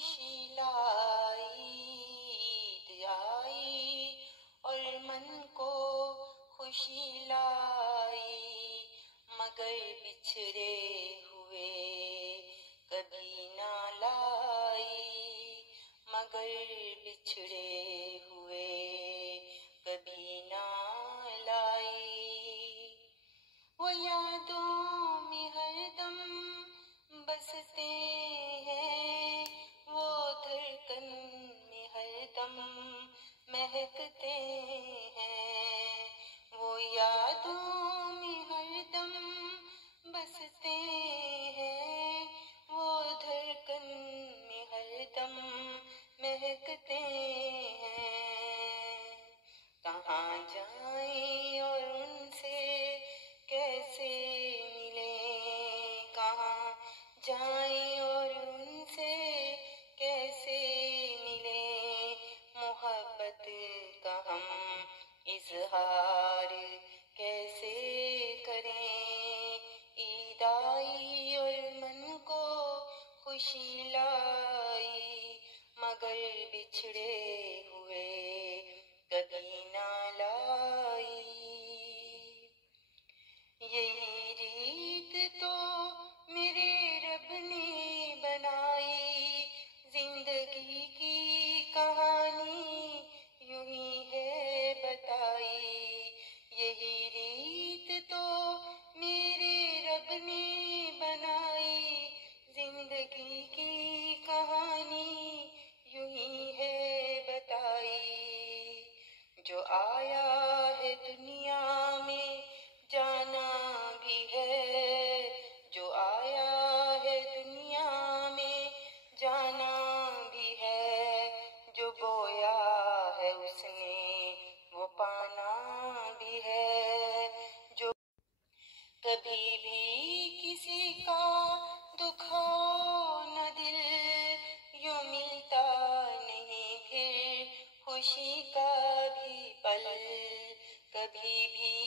خوشی لائی، عید آئی اور من کو خوشی لائی، مگر بچھڑے ہوئے کبھی نہ لائی، مگر بچھڑے ہوئے کبھی نہ لائی۔ وہ یادوں میں ہر دم بستے ہیں، وہ دھڑکن میں ہر دم مہکتے ہیں، وہ یادوں میں ہر دم بستے ہیں، وہ دھڑکن میں ہر دم مہکتے ہیں۔ کہاں جائیں اور ان سے کیسے ملیں، کہاں جائیں اور ان سے کیسے ملیں، محبت کا ہم اظہار کیسے کریں، عید آئی اور من کو خوشی لائی، مگر بچھڑے ہوئے کبھی نہ لائی۔ یہی ریت تو میرے رب نے بنائی، زندگی کی کہانی یوں ہی ہے بتائی، یہی ریت تو میرے رب نے بنائی، زندگی کی کہانی یوں ہی ہے بتائی، جو آیا ہے دنیا میں جانا بھی ہے، جو آیا ہے دنیا میں جانا بھی ہے، جو بویا ہے اس نے وہ پانا بھی ہے، جو کبھی بھی کسی کا دکھا نہ دل، یوں ملتا نہیں پھر خوشی کا بھی پل، کبھی بھی